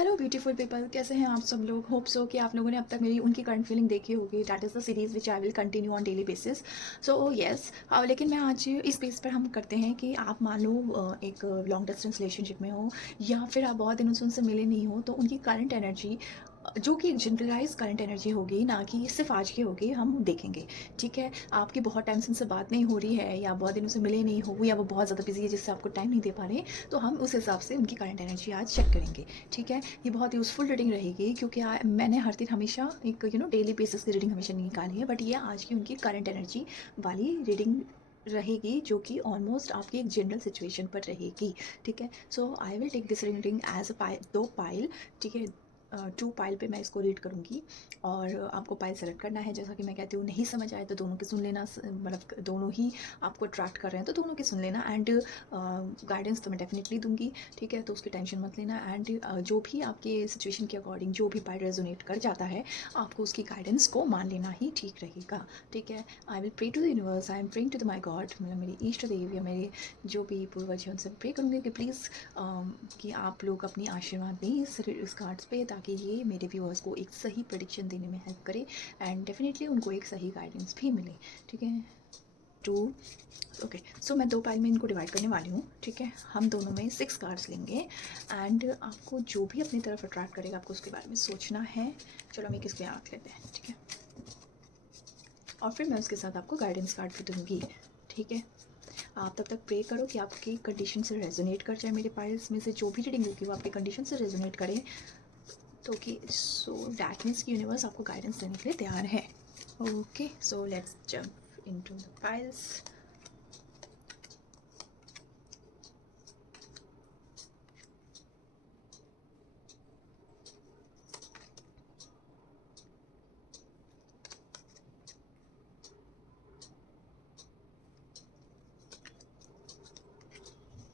Hello beautiful people, कैसे हैं आप सब लोग। होप सो कि आप लोगों ने अब तक मेरी उनकी करंट फीलिंग देखी होगी। That is the series which I will continue on daily basis. So yes, लेकिन मैं आज इस बेस पर हम करते हैं कि आप मान लो एक लॉन्ग डिस्टेंस रिलेशनशिप में हो, या फिर आप बहुत दिनों से उनसे मिले नहीं हो, तो उनकी करंट एनर्जी जो कि एक जनरलाइज करंट एनर्जी होगी, ना कि सिर्फ आज की होगी, हम देखेंगे। ठीक है, आपकी बहुत टाइम से उनसे बात नहीं हो रही है, या बहुत दिनों से मिले नहीं हो, या वो बहुत ज़्यादा बिजी है जिससे आपको टाइम नहीं दे पा रहे, तो हम उस हिसाब से उनकी करंट एनर्जी आज चेक करेंगे। ठीक है, ये बहुत यूज़फुल रीडिंग रहेगी, क्योंकि मैंने हर दिन हमेशा एक डेली बेसिस की रीडिंग हमेशा नहीं निकाली है, बट ये आज की उनकी करंट एनर्जी वाली रीडिंग रहेगी, जो कि ऑलमोस्ट आपकी एक जनरल सिचुएशन पर रहेगी। ठीक है, so I will take this reading as a pile, 2 pile. ठीक है, 2 पाइल पे मैं इसको रीड करूँगी, और आपको पाइल सेलेक्ट करना है। जैसा कि मैं कहती हूँ, नहीं समझ आए तो दोनों की सुन लेना, मतलब दोनों ही आपको अट्रैक्ट कर रहे हैं तो दोनों की सुन लेना, एंड गाइडेंस तो मैं डेफिनेटली दूंगी। ठीक है, तो उसकी टेंशन मत लेना, एंड जो भी आपके सिचुएशन के अकॉर्डिंग जो भी पाइल रेजोनेट कर जाता है, आपको उसकी गाइडेंस को मान लेना ही ठीक रहेगा। ठीक है, I will pray to the universe, I am praying to the my God, मतलब मेरी इष्ट देव या मेरे जो भी पूर्वज हैं, उनसे प्रे करूँगी कि प्लीज़ कि आप लोग अपनी आशीर्वाद दें इस कार्ड्स पे, ताकि ये मेरे व्यूअर्स को एक सही प्रेडिक्शन देने में हेल्प करे, एंड डेफिनेटली उनको एक सही गाइडेंस भी मिले। ठीक है, टू, ओके, सो मैं 2 पाइल में इनको डिवाइड करने वाली हूँ। ठीक है, हम दोनों में 6 कार्ड्स लेंगे, एंड आपको जो भी अपनी तरफ अट्रैक्ट करेगा, आपको उसके बारे में सोचना है। चलो हम एक इसके यहाँ रख लेते हैं। ठीक है, और फिर मैं उसके साथ आपको गाइडेंस कार्ड भी दूँगी। ठीक है, आप तब तक प्रे करो कि आपकी कंडीशन से रेजोनेट कर जाए। मेरे पाइल्स में से जो भी रीडिंग होगी वो आपकी कंडीशन से रेजोनेट करे, तो कि सो डैट मीन्स कि यूनिवर्स आपको गाइडेंस देने के लिए तैयार है। Okay, so let's jump into the piles.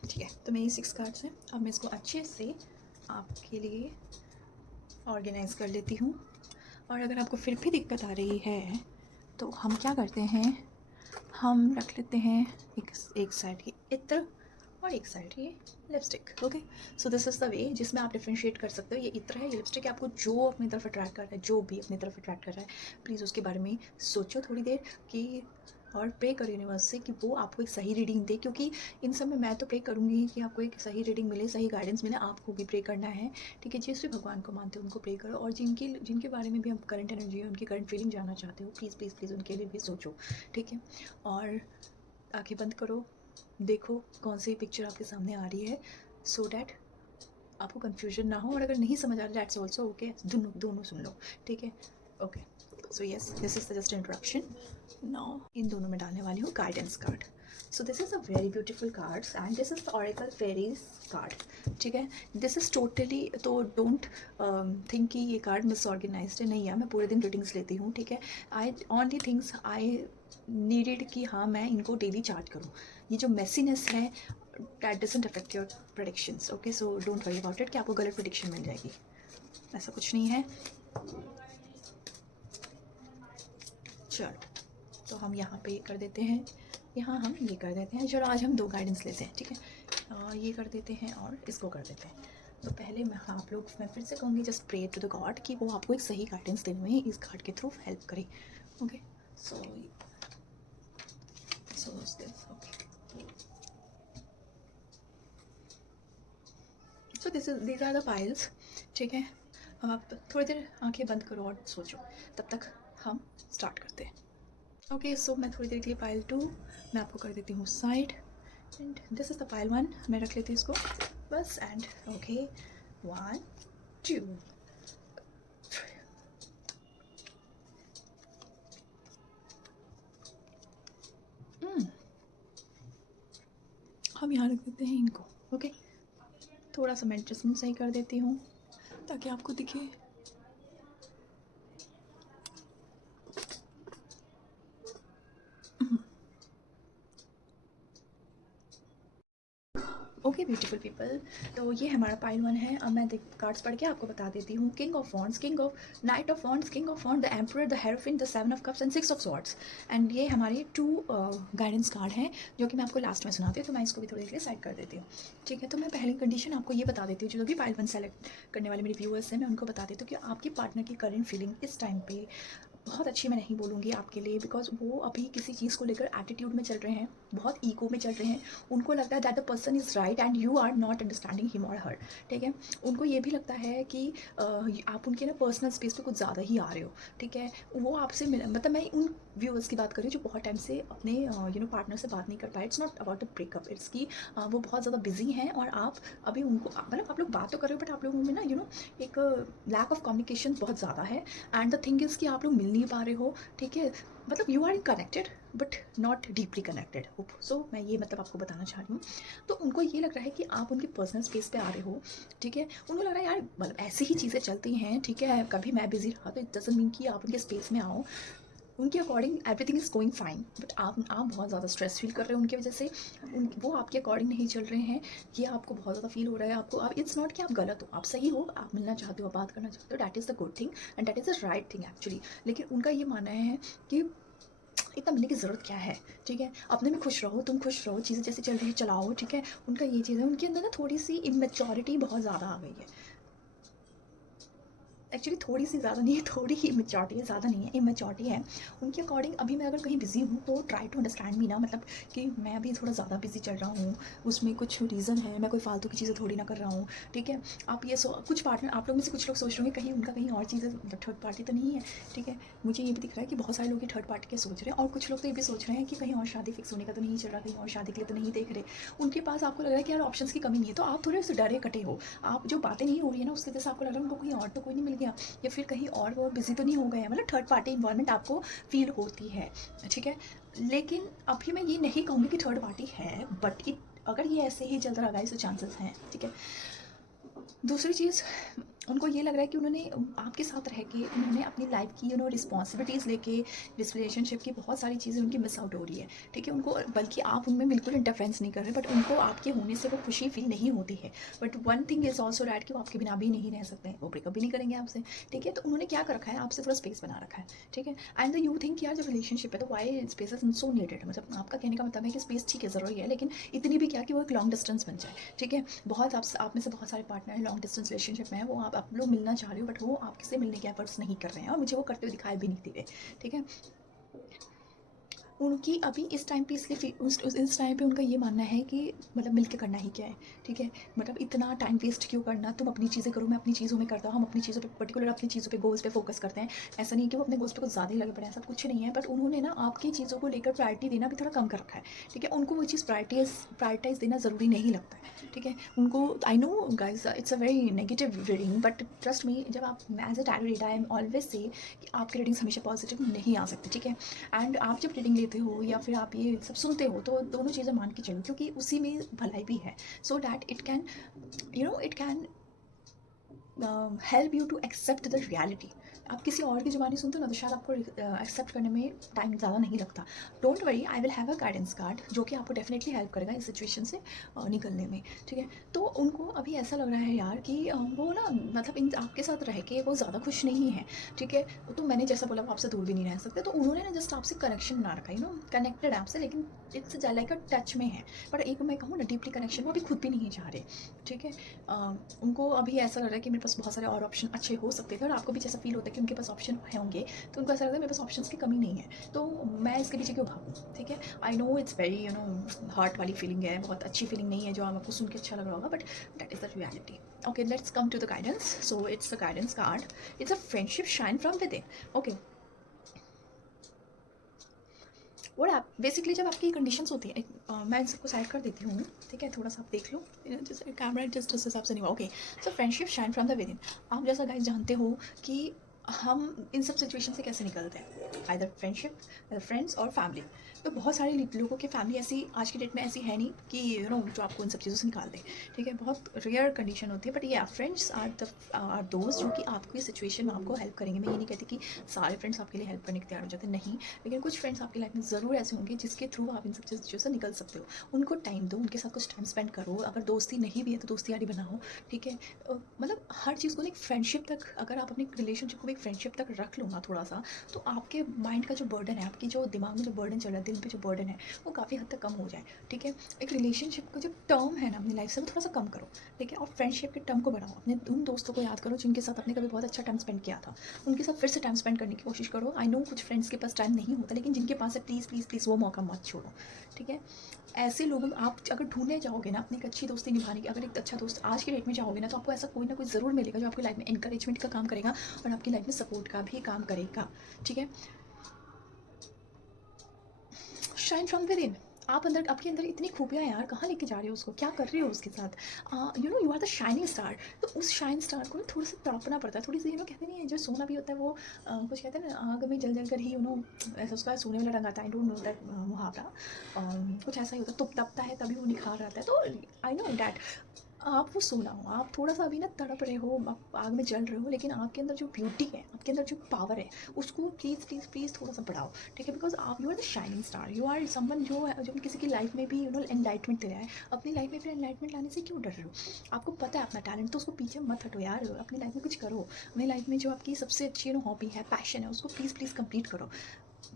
ठीक है, तो मेरी 6 कार्ड्स हैं। अब मैं इसको अच्छे से आपके लिए ऑर्गेनाइज कर लेती हूँ, और अगर आपको फिर भी दिक्कत आ रही है तो हम क्या करते हैं, हम रख लेते हैं एक साइड ये इत्र, और एक साइड ये lipstick. Okay, so this is the way जिसमें आप डिफ्रेंशिएट कर सकते हो। ये इत्र है, ये लिपस्टिक है। आपको जो अपनी तरफ अट्रैक्ट कर रहा है, जो भी अपनी तरफ अट्रैक्ट कर रहा है, प्लीज़ उसके बारे में सोचो थोड़ी देर कि, और प्रे करो यूनिवर्स से कि वो आपको एक सही रीडिंग दे, क्योंकि इन सब में मैं तो प्रे करूँगी कि आपको एक सही रीडिंग मिले, सही गाइडेंस मिले, आपको भी प्रे करना है। ठीक है, जिस भी भगवान को मानते हो उनको प्रे करो, और जिनके बारे में भी आप करंट एनर्जी है, उनकी करंट फीलिंग जानना चाहते हो, प्लीज़ प्लीज़ प्लीज़ उनके लिए भी सोचो। ठीक है, और आंखें बंद करो, देखो कौन सी पिक्चर आपके सामने आ रही है, सो डैट आपको कन्फ्यूजन ना हो, और अगर नहीं समझ आ रहा दैट्स ऑल्सो ओके, दोनों दोनों सुन लो। ठीक है, okay, so yes, this is the just introduction. Now इन दोनों में डालने वाली हूँ guidance card. So this is a very beautiful cards, and this is the oracle fairies card. ठीक है, दिस इज़ टोटली, तो डोंट थिंक कि ये कार्ड मिसऑर्गेनाइज्ड है, नहीं है। मैं पूरे दिन रीडिंग्स लेती हूँ। ठीक है, I only things I needed कि हाँ मैं इनको डेली चार्ट करूँ। ये जो मेसीनेस है, that doesn't affect your predictions. Okay, so don't worry about it कि आपको गलत प्रेडिक्शन मिल जाएगी, ऐसा कुछ नहीं है। चलो, तो हम यहाँ पे कर देते हैं, यहाँ हम ये कर देते हैं। चलो आज हम 2 गाइडेंस लेते हैं। ठीक है, ये कर देते हैं और इसको कर देते हैं। तो पहले मैं फिर से कहूँगी, just pray to the God कि वो आपको एक सही गाइडेंस देने में इस कार्ड के थ्रू हेल्प करे। Okay, so so these are the piles. ठीक है, अब आप थोड़ी देर आंखें बंद करो और सोचो, तब तक हम स्टार्ट करते हैं। ओके, सो मैं थोड़ी देर के लिए पाइल 2 मैं आपको कर देती हूँ side, and this is the pile 1, मैं रख लेती हूँ इसको बस, एंड ओके, 1 2 3, हम यहाँ रख देते हैं इनको। ओके, थोड़ा सा मैं एडजस्टमेंट सही कर देती हूँ ताकि आपको दिखे। ओके ब्यूटीफुल पीपल, तो ये हमारा पाइल वन है। अब मैं कार्ड्स पढ़ के आपको बता देती हूँ। King of wands, king of knight of wands, king of wand, the emperor, the hierophant, the seven of cups and six of swords. And ये हमारे 2 गाइडेंस कार्ड हैं जो कि मैं आपको लास्ट में सुनाती हूँ, तो मैं इसको भी थोड़ी देर के लिए साइड कर देती हूँ। ठीक है, तो मैं पहली कंडीशन आपको ये बता देती हूँ, जो भी पाइल वन सेलेक्ट करने वाले मेरे व्यूअर्स हैं, मैं उनको बता देती हूँ कि आपकी पार्टनर की करंट फीलिंग इस टाइम पे बहुत अच्छी मैं नहीं बोलूँगी आपके लिए, बिकॉज वो अभी किसी चीज़ को लेकर एटीट्यूड में चल रहे हैं, बहुत ईगो में चल रहे हैं। उनको लगता है that the person is right and you are not understanding him और हर। ठीक है, उनको ये भी लगता है कि आप उनके ना पर्सनल स्पेस पे कुछ ज़्यादा ही आ रहे हो। ठीक है, वो आपसे मतलब मैं उन व्यूअर्स की बात कर रही हूँ जो बहुत टाइम से अपने पार्टनर से बात नहीं कर पाए। It's not about the breakup, it's की वो बहुत ज़्यादा बिजी हैं और आप अभी उनको मतलब आप लोग बात तो कर रहे हो, बट आप लोगों में ना एक लैक ऑफ कम्युनिकेशन बहुत ज़्यादा है। एंड द थिंग इज़ कि आप लोग मिल नहीं पा रहे हो। ठीक है, मतलब you are connected but not deeply connected. So मैं ये मतलब आपको बताना चाह रही हूँ। तो उनको ये लग रहा है कि आप उनके पर्सनल स्पेस पे आ रहे हो। ठीक है, उनको लग रहा है यार मतलब ऐसी ही चीज़ें चलती हैं। ठीक है, कभी मैं बिजी रहा तो इट डजंट मीन कि आप उनके स्पेस में आओ। उनके according everything is going fine, but आप बहुत ज़्यादा स्ट्रेस फील कर रहे हो उनकी वजह से। वो आपके अकॉर्डिंग नहीं चल रहे हैं, ये आपको बहुत ज़्यादा फील हो रहा है। आपको आप इट्स नॉट कि आप गलत हो, आप सही हो, आप मिलना चाहते हो, बात करना चाहते हो, that is the good thing and that is the right thing actually. लेकिन उनका ये मानना है कि इतना मिलने की ज़रूरत क्या है। ठीक है, अपने में खुश रहो, तुम खुश रहो, चीज़ें जैसे चल रही है चलाओ। ठीक है, उनका ये चीज़ है, उनके अंदर ना थोड़ी सी इमेच्योरिटी बहुत ज़्यादा आ गई है। एक्चुअली थोड़ी सी ज़्यादा नहीं है, थोड़ी ही इमेच्योरिटी है, ज़्यादा नहीं है, इमेच्योरिटी है उनके अकॉर्डिंग। अभी मैं अगर कहीं बिज़ी हूँ तो ट्राई टू अंडरस्टैंड मी ना, मतलब कि मैं अभी थोड़ा ज़्यादा बिज़ी चल रहा हूँ, उसमें कुछ रीज़न है, मैं कोई फालतू की चीज़ें थोड़ी ना कर रहा हूँ। ठीक है, आप ये कुछ पार्टनर आप लोग में से कुछ लोग सोच रहे होंगे कहीं उनका कहीं और चीज़ें थर्ड पार्टी तो नहीं है। ठीक है, मुझे ये भी दिख रहा है कि बहुत सारे लोग ये थर्ड पार्टी के सोच रहे हैं, और कुछ लोग तो ये भी सोच रहे हैं कि कहीं और शादी फिक्स होने का तो नहीं चल रहा, कहीं और शादी के लिए तो नहीं देख रहे। उनके पास आपको लग रहा है कि यार ऑप्शंस की कमी नहीं है, तो आप थोड़े से डरे कटे हो। आप जो बातें नहीं हो रही है ना, उसकी वजह से आपको लग रहा है उनको कहीं और तो कोई नहीं मिल गया, या फिर कहीं और वो बिज़ी तो नहीं हो गए हैं, मतलब थर्ड पार्टी इन्वॉल्वमेंट आपको फील होती है। ठीक है, लेकिन अभी मैं ये नहीं कहूँगी कि थर्ड पार्टी है, बट अगर ये ऐसे ही चलता रहा तो चांसेस हैं। ठीक है, दूसरी चीज़ उनको ये लग रहा है कि उन्होंने आपके साथ रह के उन्होंने अपनी लाइफ की रिस्पॉन्सिबिलिटीज़ लेके इस रिलेशनशिप की बहुत सारी चीज़ें उनकी मिस आउट हो रही है। ठीक है, उनको बल्कि आप उनमें बिल्कुल इंटरफेरेंस नहीं कर रहे, बट उनको आपके होने से वो खुशी फील नहीं होती है। But one thing is also that कि वो आपके बिना भी नहीं रह सकते हैं, वो ब्रेकअप भी नहीं करेंगे आपसे। ठीक है, तो उन्होंने क्या कर रखा है, आपसे थोड़ा स्पेस बना रखा है। ठीक है, एंड यू थिंक यार जब रिलेशनशिप है तो why space is so needed, मतलब आपका कहने का मतलब है कि स्पेस ठीक है ज़रूरी है, लेकिन इतनी भी क्या कि वो एक लॉन्ग डिस्टेंस बन जाए। ठीक है, बहुत आप में से बहुत सारे पार्टनर लॉन्ग डिस्टेंस रिलेशनशिप में है, वो आप लोग मिलना चाह रहे हो, बट वो आपसे मिलने के एफर्ट्स नहीं कर रहे हैं, और मुझे वो करते हुए दिखाई भी नहीं दे रहे। ठीक है, उनकी अभी इस टाइम पे इसलिए इस टाइम पे उनका ये मानना है कि मतलब मिल के करना ही क्या है। ठीक है, मतलब इतना टाइम वेस्ट क्यों करना, तुम अपनी चीज़ें करो, मैं अपनी चीज़ों में करता हूँ, हम अपनी चीज़ों पे पर्टिकुलर अपनी चीज़ों पे गोल्स पे फोकस करते हैं। ऐसा नहीं कि वो अपने गोल्स पे कुछ ज़्यादा ही लगे पड़े, ऐसा कुछ नहीं है, बट उन्होंने ना आपकी चीज़ों को लेकर प्रायोरिटी देना भी थोड़ा कम कर रखा है। ठीक है, उनको वो चीज़ प्रायोरिटाइज देना ज़रूरी नहीं लगता है। ठीक है, उनको I know guys it's a very negative reading, but trust me, जब आप as a tarot reader I am always say कि आपकी रीडिंग्स हमेशा पॉजिटिव नहीं आ सकती। ठीक है, एंड आप जब रीडिंग लेते हो या फिर आप ये सब सुनते हो तो दोनों चीज़ें मान के चलो, क्योंकि उसी में भलाई भी है, so that it can it can help you to accept the reality. आप किसी और की जुबानी सुनते हो ना तो शायद आपको एक्सेप्ट करने में टाइम ज़्यादा नहीं लगता। Don't worry, I will have a guidance card जो कि आपको डेफिनेटली हेल्प करेगा इस सिचुएशन से निकलने में। ठीक है, तो उनको अभी ऐसा लग रहा है यार कि वो ना मतलब इन आपके साथ रह के वो ज़्यादा खुश नहीं है। ठीक है, तो मैंने जैसा बोला वो आपसे दूर भी नहीं रह सकते, तो उन्होंने ना जस्ट आपसे कनेक्शन बना रखा है, कनेक्टेड है आपसे, लेकिन इट्स लाइक अ टच में है। पर एक मैं कहूँ ना डीपली कनेक्शन वो अभी खुद भी नहीं चाह रहे। ठीक है, उनको अभी ऐसा लग रहा है कि मेरे पास बहुत सारे और ऑप्शन अच्छे हो सकते थे, और आपको भी जैसा फील होता है कि उनके पास ऑप्शन होंगे, तो उनको ऐसा लगता है मेरे पास ऑप्शंस की कमी नहीं है, तो मैं इसके पीछे क्यों भागूँ। ठीक है, I know it's very heart वाली फीलिंग है, बहुत अच्छी फीलिंग नहीं है जो आपको सुन के अच्छा लग रहा होगा, but that is the reality. Okay, let's come to the guidance. So it's the guidance card, it's a friendship shine from within. Okay, और आप बेसिकली जब आपकी कंडीशंस होती हैं, मैं इन सबको साइड कर देती हूँ। ठीक है, थोड़ा सा आप देख लो, कैमरा जस्ट उस हिसाब से नहीं हुआ। Okay, so friendship shine from the with in. आप जैसा गाइस जानते हो कि हम इन सब सिचुएशन से कैसे निकलते हैं, आइदर फ्रेंडशिप, फ्रेंड्स और फैमिली। तो बहुत सारे लोगों की फैमिली ऐसी आज की डेट में ऐसी है नहीं कि जो आपको इन सब चीज़ों से निकाल दे। ठीक है, बहुत रेयर कंडीशन होती है, बट ये फ्रेंड्स आर दोस्त जो कि आपकी सिचुएशन में आपको हेल्प करेंगे। मैं ये नहीं कहती कि सारे फ्रेंड्स आपके लिए हेल्प करने के तैयार हो जाते, नहीं, लेकिन कुछ फ्रेंड्स आपकी लाइफ में ज़रूर ऐसे होंगे जिसके थ्रू आप इन सब चीज़ों से निकल सकते हो। उनको टाइम दो, उनके साथ कुछ टाइम स्पेंड करो। अगर दोस्ती नहीं भी है तो दोस्ती यारी बनाओ। ठीक है, मतलब हर चीज़ को ना एक फ्रेंडशिप तक, अगर आप अपनी रिलेशनशिप को भी एक फ्रेंडशिप तक रख लो ना थोड़ा सा, तो आपके माइंड का जो बर्डन है, आपकी जो दिमाग में जो बर्डन चल रहा है, दिल पे जो बर्डन है, वो काफ़ी हद तक कम हो जाए। ठीक है, एक रिलेशनशिप का जो टर्म है ना अपनी लाइफ से, वो थोड़ा सा कम करो। ठीक है, और फ्रेंडशिप के टर्म को बढ़ाओ। अपने उन दोस्तों को याद करो जिनके साथ आपने कभी बहुत अच्छा टाइम स्पेंड किया था, उनके साथ फिर से टाइम स्पेंड करने की कोशिश करो। आई नो कुछ फ्रेंड्स के पास टाइम नहीं होता, लेकिन जिनके पास है प्लीज़ प्लीज़ प्लीज़ वो मौका मत छोड़ो। ठीक है, ऐसे लोगों आप अगर ढूंढने जाओगे ना अपनी एक अच्छी दोस्ती निभाने की, अगर एक अच्छा दोस्त आज की डेट में जाओगे ना, तो आपको ऐसा कोई ना कोई ज़रूर मिलेगा जो आपकी लाइफ में इंकरेजमेंट का काम करेगा और आपकी लाइफ में सपोर्ट का भी काम करेगा। ठीक है, शाइन फ्रॉम विद इन। आप अंदर, आपके अंदर इतनी खूबियाँ हैं यार, कहाँ लेके जा रहे हो उसको, क्या कर रहे हो उसके साथ। You are the shining star. तो उस शाइन स्टार को ना थोड़ा सा तड़पना पड़ता है, थोड़ी सी कहते नहीं है जो सोना भी होता है वो कुछ कहते हैं ना, आग में जल जल कर ही ऐसा उसका सोने वाला रंग आता है। आई डोंट नो दैट मुहावरा, कुछ ऐसा ही होता है, तुप तपता है तभी वो निखार आता है। तो आई नो डैट आप वो सोना हो, आप थोड़ा सा अभी ना तड़प रहे हो, आप आग में जल रहे हो, लेकिन आपके अंदर जो ब्यूटी है, आपके अंदर जो पावर है, उसको प्लीज़ प्लीज़ प्लीज़ थोड़ा सा बढ़ाओ। ठीक है, बिकॉज आप you are the shining star, you are someone जो किसी की लाइफ में भी एनलाइटमेंट दे रहा है। अपनी लाइफ में फिर एनलाइटमेंट लाने से क्यों डर रहे हो? आपको पता है अपना टैलेंट, तो उसको पीछे मत हटो यार, अपनी लाइफ में कुछ करो। अपनी लाइफ में जो आपकी सबसे अच्छी हॉबी है, पैशन है, उसको प्लीज़ प्लीज़ कंप्लीट करो।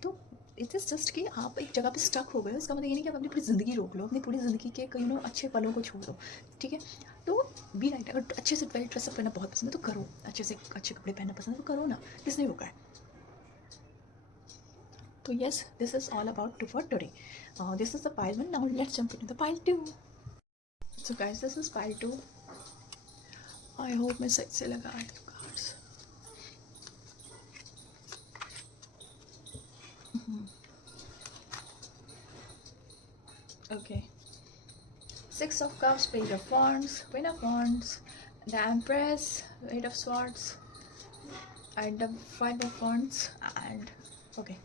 तो इट इज़ जस्ट कि आप एक जगह पे स्टक हो गए, उसका मतलब ये नहीं कि आप अपनी पूरी ज़िंदगी रोक लो, अपनी पूरी ज़िंदगी के कई अच्छे पलों को छोड़ दो। ठीक है, तो बी राइट। अगर अच्छे से वेल ड्रेसअप करना बहुत पसंद है तो करो, अच्छे से अच्छे कपड़े पहनना पसंद है तो करो ना, किसने रोका है। तो yes, this is all about to for today. This is the pile 1, now let's jump into the pile 2। So guys, this is pile 2। I hope मैं सही से लगा रही हूँ cards. Okay, 6 of Cups, Page of Wands, Queen of Wands, the Empress, Eight of Swords, and the 5 of Wands, and okay,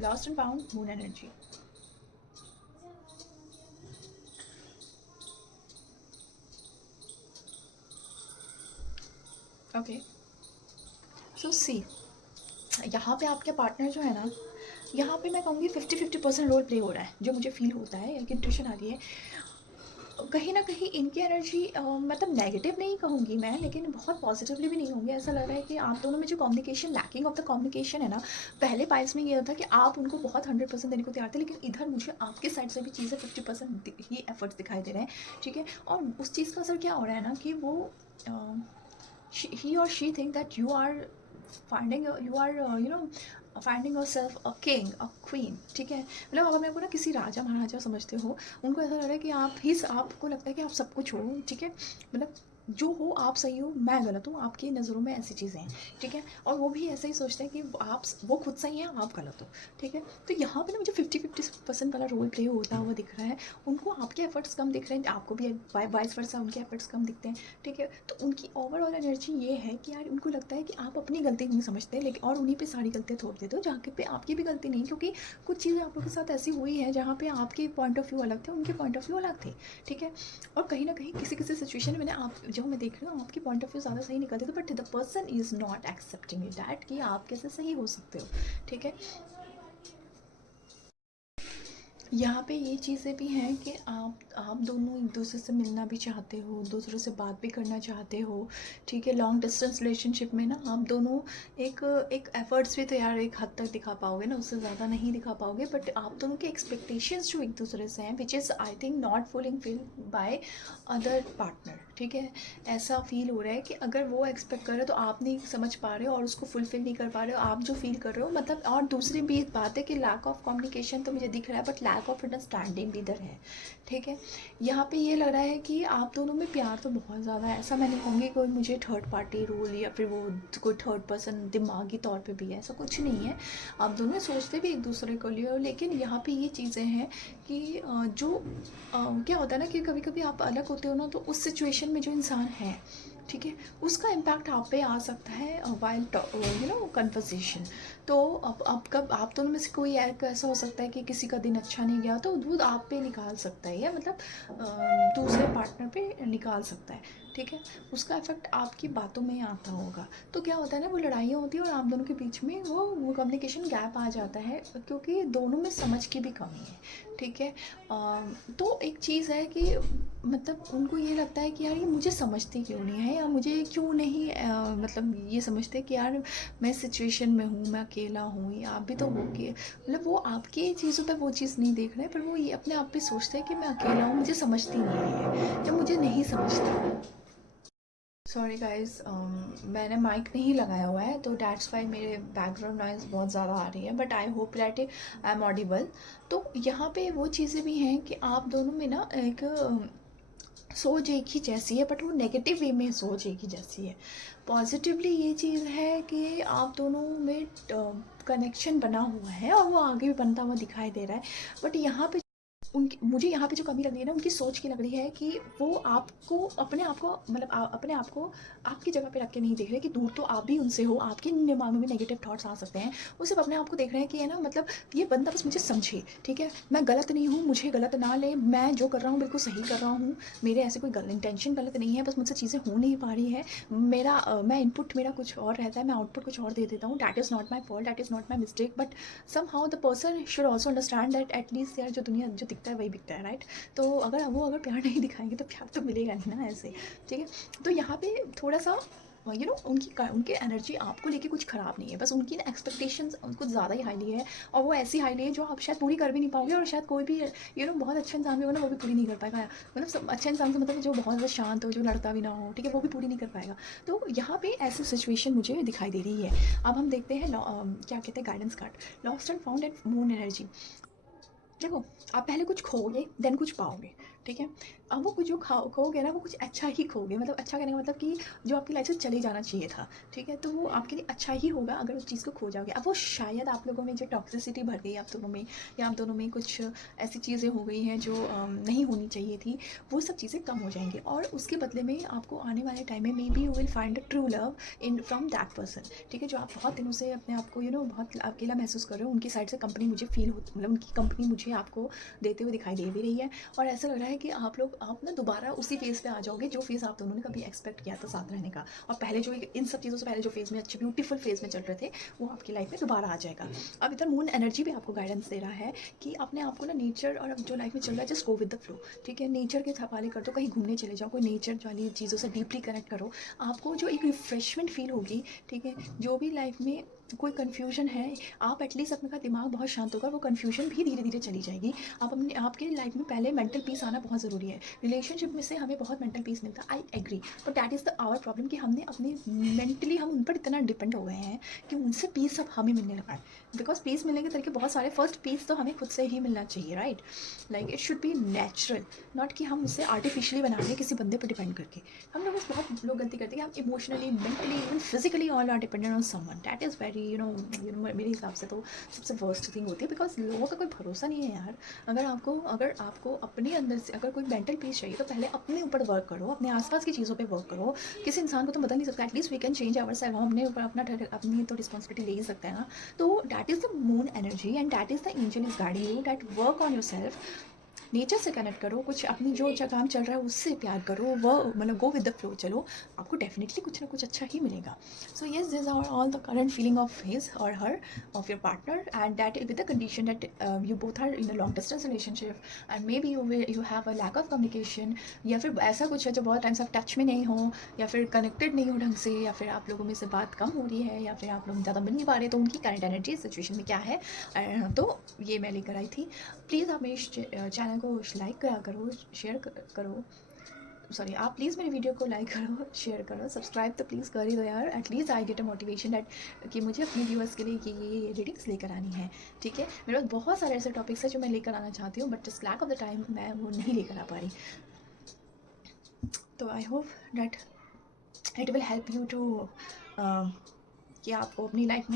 Lost and Found, Moon Energy. Okay, so see, यहाँ पे आपके partner जो है ना, यहाँ पे मैं कहूँगी 50-50% रोल प्ले हो रहा है, जो मुझे फील होता है, एक इंट्यूशन आ रही है। कहीं ना कहीं इनकी एनर्जी मतलब नेगेटिव नहीं कहूँगी मैं, लेकिन बहुत पॉजिटिवली भी नहीं होंगे। ऐसा लग रहा है कि आप दोनों में जो communication, lacking of the communication है ना, पहले पाइल्स में ये होता है कि आप उनको बहुत 100% देने को तैयार थे, लेकिन इधर मुझे आपके साइड से भी चीज़ें 50% ही एफर्ट्स दिखाई दे रहे हैं। ठीक है, और उस चीज़ का असर क्या हो रहा है ना कि वो ही और she think that you are finding, you are finding yourself a king a queen. ठीक है, मतलब अगर मेरे को ना किसी राजा महाराजा समझते हो, उनको ऐसा लग रहा है कि आपको लगता है कि आप सब कुछ हो। ठीक है, मतलब जो हो आप सही हो, मैं गलत हूँ, आपकी नज़रों में ऐसी चीज़ें हैं। ठीक है, और वो भी ऐसा ही सोचते हैं कि वो खुद सही है, आप गलत हो। ठीक है, तो यहाँ पे ना मुझे 50-50% वाला रोल प्ले होता हुआ दिख रहा है। उनको आपके एफर्ट्स कम दिख रहे हैं, आपको भी वाइस वर्सा उनके एफर्ट्स कम दिखते हैं। ठीक है, तो उनकी ओवरऑल एनर्जी ये है कि यार उनको लगता है कि आप अपनी गलती नहीं समझते, लेकिन और उन्हीं पे सारी गलतियाँ थोप देते हो, जहाँ पे आपकी भी गलती नहीं, क्योंकि कुछ चीज़ें आप लोगों के साथ ऐसी हुई है जहाँ पे आपके पॉइंट ऑफ व्यू अलग थे, उनके पॉइंट ऑफ व्यू अलग थे। ठीक है, और कहीं ना कहीं किसी किसी सिचुएशन में ना आप जो मैं देख रही हूँ आपकी पॉइंट ऑफ व्यू ज़्यादा सही निकलते थे, but the person is not accepting it that कि आप कैसे सही हो सकते हो। ठीक है, यहाँ पे ये चीज़ें भी हैं कि आप दोनों एक दूसरे से मिलना भी चाहते हो, दूसरों से बात भी करना चाहते हो। ठीक है, लॉन्ग डिस्टेंस रिलेशनशिप में ना आप दोनों एक एक एफर्ट्स भी तो यार एक हद तक दिखा पाओगे ना, उससे ज़्यादा नहीं दिखा पाओगे, बट आप दोनों के एक्सपेक्टेशंस जो एक दूसरे से हैं, which is I think not fulfil by other partner. ठीक है, ऐसा फील हो रहा है कि अगर वो एक्सपेक्ट कर रहे हो तो आप नहीं समझ पा रहे हो और उसको फुलफिल नहीं कर पा रहे हो, आप जो फील कर रहे हो मतलब। और दूसरी भी एक बात है कि लैक ऑफ कम्युनिकेशन तो मुझे दिख रहा है, बट लैक ऑफ अंडरस्टैंडिंग भी इधर है। ठीक है, यहाँ पे ये लग रहा है कि आप दोनों में प्यार तो बहुत ज़्यादा है, ऐसा मैं नहीं कहूँगी कोई मुझे थर्ड पार्टी रोल या फिर वो कोई थर्ड पर्सन दिमागी तौर पे भी है, ऐसा कुछ नहीं है। आप दोनों सोचते भी एक दूसरे को लिए हो, लेकिन यहाँ पे ये चीज़ें हैं कि जो क्या होता है ना कि कभी कभी आप अलग होते हो ना, तो उस सिचुएशन में जो इंसान है, ठीक है, उसका इम्पैक्ट आप पे आ सकता है वाइल कन्वर्सेशन। तो अब कब आप दोनों में से कोई ऐसा हो सकता है कि किसी का दिन अच्छा नहीं गया तो वो आप पे निकाल सकता है, या मतलब दूसरे पार्टनर पे निकाल सकता है। ठीक है, उसका इफेक्ट आपकी बातों में आता होगा। तो क्या होता है ना, वो लड़ाइयाँ होती है और आप दोनों के बीच में वो कम्युनिकेशन गैप आ जाता है, क्योंकि दोनों में समझ की भी कमी है। ठीक है, तो एक चीज़ है कि मतलब उनको ये लगता है कि यार ये मुझे समझती क्यों नहीं है, या मुझे क्यों नहीं मतलब ये समझते कि यार मैं सिचुएशन में हूँ, मैं अकेला हूँ, या आप भी तो हो के मतलब वो आपकी चीज़ों पे वो चीज़ नहीं देख रहे हैं, पर वो ये अपने आप पे सोचते हैं कि मैं अकेला हूँ, मुझे समझती नहीं है ये, या मुझे नहीं समझता। सॉरी गाइस, मैंने माइक नहीं लगाया हुआ है, तो डैट्स वाई मेरे बैकग्राउंड नॉइज़ बहुत ज़्यादा आ रही है, but I hope that I am audible. तो यहाँ पे वो चीज़ें भी हैं कि आप दोनों में ना एक सोच एक ही जैसी है, बट वो नेगेटिव वे में सोच एक ही जैसी है। पॉजिटिवली ये चीज़ है कि आप दोनों में कनेक्शन बना हुआ है और वो आगे भी बनता हुआ दिखाई दे रहा है। बट यहाँ पे उनकी, मुझे यहाँ पे जो कमी लग रही है ना, उनकी सोच की लग रही है कि वो आपको अपने आप को मतलब अपने आप को आपकी जगह पे रख के नहीं देख रहे कि दूर तो आप भी उनसे हो, आपके दिमाग में भी नेगेटिव थॉट्स आ सकते हैं। वो सिर्फ अपने आप को देख रहे हैं कि है ना, मतलब ये बंदा बस मुझे समझे, ठीक है, मैं गलत नहीं हूँ, मुझे गलत ना ले, मैं जो कर रहा हूँ बिल्कुल सही कर रहा हूँ, मेरे ऐसे कोई इंटेंशन गलत नहीं है, बस मुझसे चीज़ें हो नहीं पा रही है, मैं इनपुट मेरा कुछ और रहता है, मैं आउटपुट कुछ और दे देता हूँ, that is not my fault, that is not my mistake, but somehow the person should also understand that at least यार जो दुनिया जो दिखता है वही दिखता है, राइट। तो अगर प्यार नहीं दिखाएंगे तो प्यार तो मिलेगा नहीं ना ऐसे। ठीक है, तो यहाँ पे थोड़ा सा उनकी एनर्जी आपको लेके कुछ ख़राब नहीं है, बस उनकी ना एक्सपेक्टेशंस कुछ ज़्यादा ही हाईली है, और वो ऐसी हाईली है जो आप शायद पूरी कर भी नहीं पाओगे, और शायद कोई भी बहुत अच्छा इंसान भी हो ना, वो भी पूरी नहीं कर पाएगा। मतलब सब अच्छा इंसान से मतलब जो बहुत ज़्यादा शांत हो, जो लड़ता भी ना हो, ठीक है, वो भी पूरी नहीं कर पाएगा। तो यहाँ पे ऐसी सिचुएशन मुझे दिखाई दे रही है। अब हम देखते हैं क्या कहते हैं guidance card, lost and found at moon energy. देखो, आप पहले कुछ खोओगे देन कुछ पाओगे, ठीक है। अब वो कुछ जो खोओगे ना, वो कुछ अच्छा ही खोओगे, मतलब अच्छा कहने का मतलब कि जो आपकी लाइफ से चले जाना चाहिए था, ठीक है, तो वो आपके लिए अच्छा ही होगा अगर उस चीज़ को खो जाओगे। अब वो शायद आप लोगों में जो टॉक्सिसिटी भर गई आप दोनों में, या आप दोनों में कुछ ऐसी चीज़ें हो गई हैं जो नहीं होनी चाहिए थी, वो सब चीज़ें कम हो जाएंगी, और उसके बदले में आपको आने वाले टाइम में मे be you will find a true love in from that person. ठीक है, जो आप बहुत दिनों से अपने आप को बहुत अकेला महसूस कर रहे हो, उनकी साइड से कंपनी मुझे फील हो, मतलब उनकी कंपनी मुझे आपको देते हुए दिखाई दे भी रही है, और ऐसा लग रहा है कि आप ना दोबारा उसी फेज़ पे आ जाओगे जो फेज़ आप दोनों ने कभी एक्सपेक्ट किया था साथ रहने का, और पहले जो इन सब चीज़ों से पहले जो फेज़ में अच्छे ब्यूटीफुल फेज़ में चल रहे थे, वो आपकी लाइफ में दोबारा आ जाएगा। अब इधर मून एनर्जी भी आपको गाइडेंस दे रहा है कि अपने आप को ना नेचर और अब जो लाइफ में चल रहा है just go with the flow. ठीक है, नेचर के हवाले कर दो, कहीं घूमने चले जाओ, कोई नेचर वाली चीज़ों से डीपली कनेक्ट करो, आपको जो एक रिफ्रेशमेंट फील होगी। ठीक है, जो भी लाइफ में कोई कन्फ्यूजन है, आप एटलीस्ट अपने का दिमाग बहुत शांत होगा, वो कन्फ्यूजन भी धीरे धीरे चली जाएगी। आप अपने आपके लाइफ में पहले मेंटल पीस आना बहुत ज़रूरी है। रिलेशनशिप में से हमें बहुत मेंटल पीस मिलता है, I agree, but that is the our problem कि हमने अपनी मेंटली हम उन पर इतना डिपेंड हो गए हैं कि उनसे पीस अब हमें मिलने लगा है। बिकॉज पीस मिलने के तरीके बहुत सारे, फर्स्ट पीस तो हमें खुद से ही मिलना चाहिए, right. Like it should be natural, not कि हम उसे आर्टिफिशियली बना दें किसी बंदे पर डिपेंड करके। हम लोग बहुत लोग गलती करते हैं कि हम emotionally, mentally, even physically all are dependent on someone, that is very मेरे हिसाब से तो सबसे वर्स्ट थिंग होती है, बिकॉज लोगों का कोई भरोसा नहीं है यार। अगर आपको अपने अंदर से अगर कोई मेंटल पीस चाहिए तो पहले अपने ऊपर वर्क करो, अपने आसपास की चीज़ों पे वर्क करो। किसी इंसान को तो बदल नहीं सकता, at least we can change our self, हम अपने ऊपर अपनी तो रिस्पॉन्सिबिलिटी ले ही सकते हैं ना। तो that is the moon energy and that is the angel is guiding you, that work on your self. Nature से कनेक्ट करो, कुछ अपनी जो काम चल रहा है उससे प्यार करो, वो मतलब गो विद द फ्लो चलो, आपको डेफिनेटली कुछ ना कुछ अच्छा ही मिलेगा। So yes, this are all the current feeling of his और her, of your partner, and that with the condition that you both are in a long distance relationship, and may be you have a lack of communication, या फिर ऐसा कुछ है जो बहुत time से आप टच में नहीं हो, या फिर कनेक्टेड नहीं हो ढंग से, या फिर आप लोगों में से बात कम हो रही है, या फिर आप लोग ज़्यादा मिल नहीं पा रहे, तो उनकी करंट एनर्जी सिचुएशन में क्या है। तो ये मैं लेकर आई थी। प्लीज़ आप मेरे चैनल को लाइक करा करो, शेयर करो, सॉरी, आप प्लीज़ मेरी वीडियो को लाइक करो, शेयर करो, सब्सक्राइब तो प्लीज़ कर ही दो यार, at least I get a motivation that कि मुझे अपने व्यूअर्स के लिए ये रीडिंग्स लेकर आनी है। ठीक है, मेरे पास बहुत सारे ऐसे टॉपिक्स हैं जो मैं लेकर आना चाहती हूँ, but just lack of the time मैं वो नहीं लेकर आ पा रही। तो I hope that it will help you to कि आपको अपनी लाइफ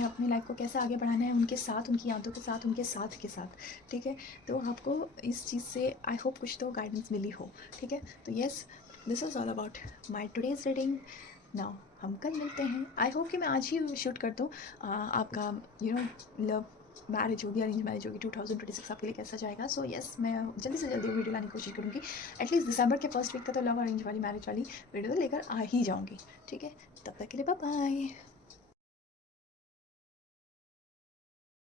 को कैसे आगे बढ़ाना है, उनके साथ, उनकी यादों के साथ, उनके साथ के साथ। ठीक है, तो आपको इस चीज़ से आई होप कुछ तो गाइडेंस मिली हो। ठीक है, तो yes, this is all about my today's reading. Now हम कल मिलते हैं। आई होप कि मैं आज ही शूट कर दूँ आपका लव मैरिज होगी, अरेंज मैरिज होगी, 2026 आपके लिए कैसा जाएगा। सो येस, मैं जल्दी से जल्दी वीडियो लाने की कोशिश करूँगी। एटलीस्ट दिसंबर के फर्स्ट वीक का तो लव अरेंज वाली मैरिज वाली वीडियो लेकर आ ही जाऊँगी। ठीक है, तब तक के लिए बाय बाय।